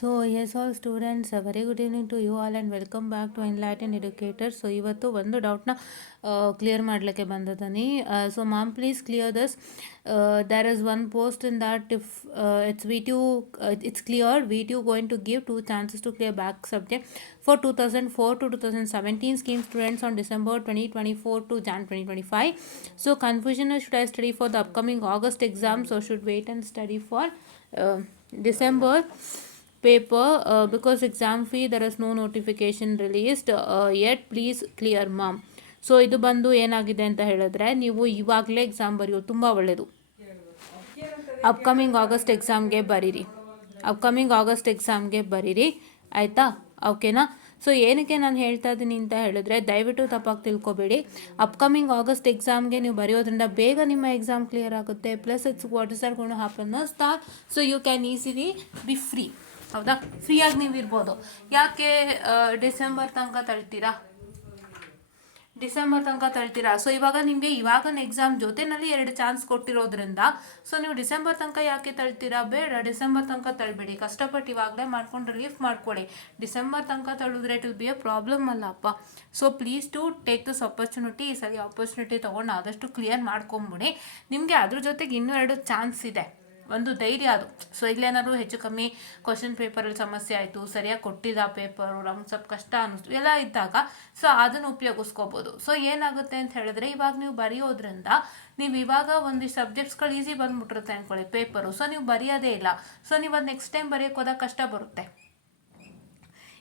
So yes, all students, a very good evening to you all and welcome back to Enlightened Educators. So ಇವತ್ತು ಒಂದು ಡೌಟ್ನ clear ಮಾಡಲಿಕ್ಕೆ ಬಂದದನಿ. So ma'am, please clear this. There is one post in that if it's VTU, it's cleared. VTU going to give 2 chances to clear back subject for 2004 to 2017 scheme students on December 2024 to Jan 2025. So confusion is, should I study for the upcoming August exams or should wait and study for December paper because exam fee there is no notification released yet, please clear ma'am. So ಇದು ಬಂದು ಏನಾಗಿದೆ ಅಂತ ಹೇಳಿದ್ರೆ, ನೀವು ಇವಾಗಲೇ exam ಬರೆಯೋದು ತುಂಬ ಒಳ್ಳೆಯದು. ಅಪ್ಕಮಿಂಗ್ ಆಗಸ್ಟ್ ಎಕ್ಸಾಮ್ಗೆ ಬರೀರಿ ಆಯಿತಾ, ಓಕೆನಾ. ಸೊ ಏನಕ್ಕೆ ನಾನು ಹೇಳ್ತಾ ಇದ್ದೀನಿ ಅಂತ ಹೇಳಿದ್ರೆ, ದಯವಿಟ್ಟು ತಪ್ಪಾಗಿ ತಿಳ್ಕೊಬೇಡಿ. ಅಪ್ಕಮಿಂಗ್ ಆಗಸ್ಟ್ ಎಕ್ಸಾಮ್ಗೆ ನೀವು ಬರೆಯೋದ್ರಿಂದ ಬೇಗ ನಿಮ್ಮ ಎಕ್ಸಾಮ್ ಕ್ಲಿಯರ್ ಆಗುತ್ತೆ. Plus it's what is are going to happen start, so you can easily be free. ಹೌದಾ, ಫ್ರೀಯಾಗಿ ನೀವು ಇರ್ಬೋದು. ಯಾಕೆ ಡಿಸೆಂಬರ್ ತನಕ ತಳ್ತೀರಾ? ಸೊ ಇವಾಗ ನಿಮಗೆ ಇವಾಗಿನ ಎಕ್ಸಾಮ್ ಜೊತೆನಲ್ಲಿ 2 ಚಾನ್ಸ್ ಕೊಟ್ಟಿರೋದ್ರಿಂದ ಸೊ ನೀವು ಡಿಸೆಂಬರ್ ತನಕ ಯಾಕೆ ತಳ್ತೀರಾ? ಬೇಡ, ಡಿಸೆಂಬರ್ ತನಕ ತಳ್ಬೇಡಿ. ಕಷ್ಟಪಟ್ಟು ಇವಾಗಲೇ ಮಾಡ್ಕೊಂಡು ರಿಲೀಫ್ ಮಾಡ್ಕೊಳ್ಳಿ. ಡಿಸೆಂಬರ್ ತನಕ ತಳ್ಳಿದ್ರೆ it will be a problem ಅಲ್ಲಪ್ಪ. So please to take this opportunity. ಈ ಸರಿ ಆಪರ್ಚುನಿಟಿ ತೊಗೊಂಡು ಆದಷ್ಟು ಕ್ಲಿಯರ್ ಮಾಡ್ಕೊಂಬಿಡಿ. ನಿಮಗೆ ಅದ್ರ ಜೊತೆಗೆ ಇನ್ನೂ 2 ಚಾನ್ಸ್ ಇದೆ. ಒಂದು ಧೈರ್ಯ ಅದು. ಸೊ ಇಲ್ಲೇನಾದ್ರು ಹೆಚ್ಚು ಕಮ್ಮಿ ಕ್ವಶನ್ ಪೇಪರಲ್ಲಿ ಸಮಸ್ಯೆ ಆಯಿತು, ಸರಿಯಾಗಿ ಕೊಟ್ಟಿಲ್ಲ ಪೇಪರು, ನಮ್ಗೆ ಸ್ವಲ್ಪ ಕಷ್ಟ ಅನ್ನಿಸ್ತು ಎಲ್ಲ ಇದ್ದಾಗ ಸೊ ಅದನ್ನು ಉಪಯೋಗಿಸ್ಕೋಬೋದು. ಸೊ ಏನಾಗುತ್ತೆ ಅಂತ ಹೇಳಿದ್ರೆ, ಇವಾಗ ನೀವು ಬರೆಯೋದ್ರಿಂದ ನೀವು ಇವಾಗ ಒಂದು ಸಬ್ಜೆಕ್ಟ್ಸ್ಗಳು ಈಸಿ ಬಂದ್ಬಿಟ್ಟಿರುತ್ತೆ ಅಂದ್ಕೊಳ್ಳಿ ಪೇಪರು. ಸೊ ನೀವು ಬರೆಯೋದೇ ಇಲ್ಲ. ಸೊ ನೀವು ಅದು ನೆಕ್ಸ್ಟ್ ಟೈಮ್ ಬರೆಯೋಕೆ ಹೋದಾಗ ಕಷ್ಟ ಬರುತ್ತೆ.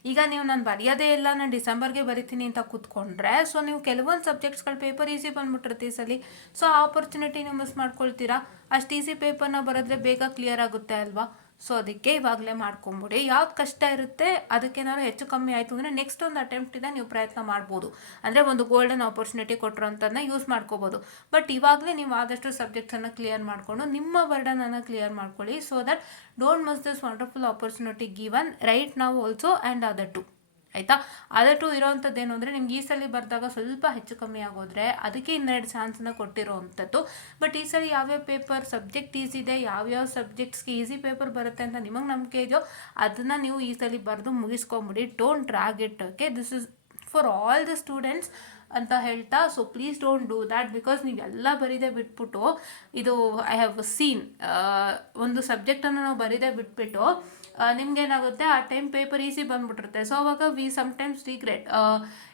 ಈಗ ನೀವು ನಾನು ಬರೆಯೋದೇ ಇಲ್ಲ, ನಾನು ಡಿಸೆಂಬರ್ಗೆ ಬರಿತೀನಿ ಅಂತ ಕೂತ್ಕೊಂಡ್ರೆ ಸೊ ನೀವು ಕೆಲವೊಂದು ಸಬ್ಜೆಕ್ಟ್ಸ್ಗಳ ಪೇಪರ್ ಈಸಿ ಬಂದ್ಬಿಟ್ಟಿರುತ್ತೆ ಈ ಸಲ. ಸೊ ಆ ಆಪರ್ಚುನಿಟಿ ನೀವು ಮಿಸ್ ಮಾಡ್ಕೊಳ್ತೀರಾ. ಅಷ್ಟು ಈಸಿ ಪೇಪರ್ನ ಬರೆದ್ರೆ ಬೇಗ ಕ್ಲಿಯರ್ ಆಗುತ್ತೆ ಅಲ್ವಾ. ಸೊ ಅದಕ್ಕೆ ಇವಾಗಲೇ ಮಾಡ್ಕೊಂಬಿಡಿ. ಯಾವ್ದು ಕಷ್ಟ ಇರುತ್ತೆ ಅದಕ್ಕೇನಾದ್ರು ಹೆಚ್ಚು ಕಮ್ಮಿ ಆಯಿತು ಅಂದರೆ ನೆಕ್ಸ್ಟ್ ಒಂದು ಅಟೆಂಪ್ಟ್ ಇದೆ, ನೀವು ಪ್ರಯತ್ನ ಮಾಡ್ಬೋದು. ಅಂದರೆ ಒಂದು ಗೋಲ್ಡನ್ ಆಪರ್ಚುನಿಟಿ ಕೊಟ್ಟಿರೋಂಥದ್ದನ್ನ ಯೂಸ್ ಮಾಡ್ಕೋಬೋದು. ಬಟ್ ಇವಾಗಲೇ ನೀವು ಆದಷ್ಟು ಸಬ್ಜೆಕ್ಟ್ಸನ್ನು ಕ್ಲಿಯರ್ ಮಾಡಿಕೊಂಡು ನಿಮ್ಮ ಬರ್ಡನನ್ನು ಕ್ಲಿಯರ್ ಮಾಡ್ಕೊಳ್ಳಿ. So that don't miss this wonderful opportunity given right ನಾವು ಆಲ್ಸೋ ಆ್ಯಂಡ್ ಅದರ್ ಟು. ಆಯಿತಾ, ಅದರ್ ಟು ಇರೋವಂಥದ್ದು ಏನು ಅಂದರೆ, ನಿಮ್ಗೆ ಈ ಸಲ ಬರೆದಾಗ ಸ್ವಲ್ಪ ಹೆಚ್ಚು ಕಮ್ಮಿ ಆಗೋದ್ರೆ ಅದಕ್ಕೆ 2 ಚಾನ್ಸನ್ನ ಕೊಟ್ಟಿರೋವಂಥದ್ದು. ಬಟ್ ಈ ಸಲ ಯಾವ್ಯಾವ ಪೇಪರ್ ಸಬ್ಜೆಕ್ಟ್ ಈಸಿ ಇದೆ, ಯಾವ್ಯಾವ ಸಬ್ಜೆಕ್ಟ್ಸ್ಗೆ ಈಸಿ ಪೇಪರ್ ಬರುತ್ತೆ ಅಂತ ನಿಮಗೆ ನಂಬಿಕೆ ಇದೆಯೋ ಅದನ್ನು ನೀವು ಈ ಸಲ ಬರೆದು ಮುಗಿಸ್ಕೊಂಬಿಡಿ. Don't drag it. Okay, this is for all the students ಅಂತ ಹೇಳ್ತಾ. So please don't do that. Because ನೀವೆಲ್ಲ ಬರೀದೆ ಬಿಟ್ಬಿಟ್ಟು, ಇದು ಐ ಹ್ಯಾವ್ ಸೀನ್ ಒಂದು ಸಬ್ಜೆಕ್ಟನ್ನು ನಾವು ಬರೀದೆ ಬಿಟ್ಬಿಟ್ಟು ನಿಮ್ಗೇನಾಗುತ್ತೆ, ಆ ಟೈಮ್ ಪೇಪರ್ ಈಸಿ ಬಂದ್ಬಿಟ್ಟಿರುತ್ತೆ. ಸೊ ಅವಾಗ ವಿ ಸಮ್ಟೈಮ್ಸ್ ರಿಗ್ರೆಟ್,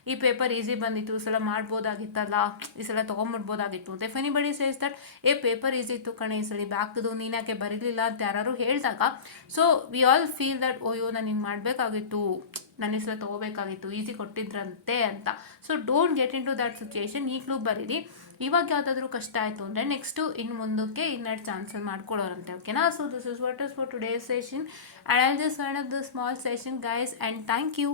ಈ ಪೇಪರ್ ಈಸಿ ಬಂದಿತ್ತು, ಈ ಸಲ ಮಾಡ್ಬೋದಾಗಿತ್ತಲ್ಲ, ಈ ಸಲ ತೊಗೊಂಬಿಡ್ಬೋದಾಗಿತ್ತು ಅಂತ. If anybody says that paper easy ಇತ್ತು ಕಣೆ ಈ ಸಲ, ಬ್ಯಾಕ್ದು ನೀನ್ಯಾಕೆ ಬರೀಲಿಲ್ಲ ಅಂತ ಯಾರು ಹೇಳಿದಾಗ so we all feel that OYO ನಾನು ಹಿಂಗೆ ಮಾಡಬೇಕಾಗಿತ್ತು, ನನ್ನ ಈ ಸಲ ತೊಗೋಬೇಕಾಗಿತ್ತು, ಈಸಿ ಕೊಟ್ಟಿದ್ರಂತೆ ಅಂತ. So don't get into that situation. ಈಗಲೂ ಬರೀರಿ. ಇವಾಗ ಯಾವುದಾದ್ರೂ ಕಷ್ಟ ಆಯಿತು ಅಂದರೆ ನೆಕ್ಸ್ಟು ಇನ್ನು ಮುಂದಕ್ಕೆ 2 ಚಾನ್ಸಲ್ಲಿ ಮಾಡ್ಕೊಳ್ಳೋರಂತೆ. ಓಕೆನಾ. So this is what is for today's session and I just run up the small session guys and thank you.